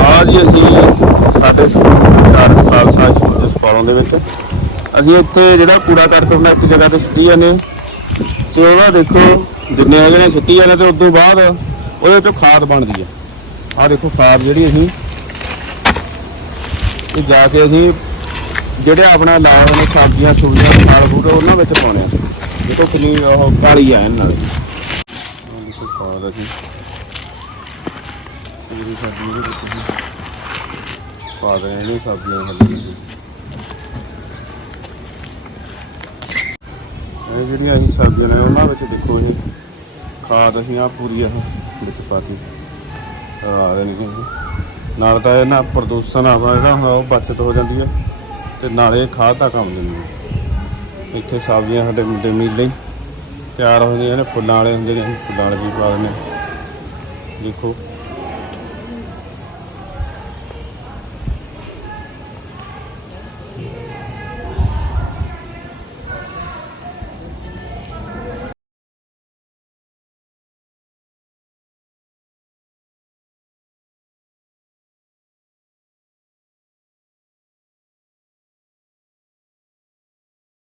ਆ ਜੀ ਅਸੀਂ ਸਾਡੇ ਸਕੂਲ ਚਾਰ ਖਾਲਸਾ ਸਕੂਲ ਸਪਾਲੋਂ ਦੇ ਵਿੱਚ। ਅਸੀਂ ਇੱਥੇ ਜਿਹੜਾ ਕੂੜਾ ਕਰਕਟ ਨਾਲ ਇੱਕ ਜਗ੍ਹਾ ਤੇ ਸੁੱਟੀ ਜਾਂਦੇ ਹਾਂ। ਤੇ ਉਹਦਾ ਦੇਖੋ ਜਿੰਨੇ ਹੈਗੇ ਨੇ ਸਿੱਟੀ ਜਾਂਦੇ ਤੇ ਉਸ ਤੋਂ ਬਾਅਦ ਉਹਦੇ ਚੋਂ ਖਾਦ ਬਣਦੀ ਹੈ। ਆਹ ਦੇਖੋ ਖਾਦ ਜਿਹੜੀ ਅਸੀਂ ਇਹ ਜਾ ਕੇ ਅਸੀਂ ਜਿਹੜੇ ਆਪਣਾ ਲਾਏ ਹੋਏ ਨੇ ਸਬਜ਼ੀਆਂ ਸੁਬਜ਼ੀਆਂ ਫਲ ਫੂਟ ਉਹਨਾਂ ਵਿੱਚ ਪਾਉਣੇ ਆ। ਦੇਖੋ ਕਿੰਨੀ ਉਹ ਕਾਲੀ ਆ ਇਹਨਾਂ ਨਾਲ ਦੇਖੋ ਖਾਦ ਅਸੀਂ ਪੂਰੀ ਸਬਜ਼ੀ ਦੇ ਵਿੱਚ ਹੀ। ਪਾ ਦੇਣੇ ਨੇ ਸਬਜ਼ੀਆਂ ਹੱਲੀ। ਇਹ ਜਿਹੜੀਆਂ ਅਸੀਂ ਸਬਜ਼ੀਆਂ ਨੇ ਉਹਨਾਂ ਵਿੱਚ ਦੇਖੋ ਇਹ ਖਾਦ ਅਸੀਂ ਆ ਪੂਰੀ ਇਹ ਵਿੱਚ ਪਾਤੀ। ਆ ਦੇਣੀ ਇਹ। ਨਾਲ ਤਾਂ ਇਹ ਨਾ ਪ੍ਰਦੂਸ਼ਣ ਆਵਾ ਜਿਹੜਾ ਹੁੰਦਾ ਉਹ ਬਚਤ ਹੋ ਜਾਂਦੀ ਹੈ ਤੇ ਨਾਲੇ ਖਾਦ ਦਾ ਕੰਮ ਦਿੰਦੀ ਹੈ। ਇੱਥੇ ਸਬਜ਼ੀਆਂ ਸਾਡੇ ਮਿੱਡੇ ਮੀਲ ਲਈ ਤਿਆਰ ਹੋ ਜਾਂਦੀਆਂ ਨੇ, ਫੁੱਲਾਂ ਵਾਲੇ ਹੁੰਦੇ ਨੇ, ਅਸੀਂ ਫੁੱਲਾਂ ਵਾਲੇ ਵੀ ਪਾ ਦਿੰਦੇ ਦੇਖੋ।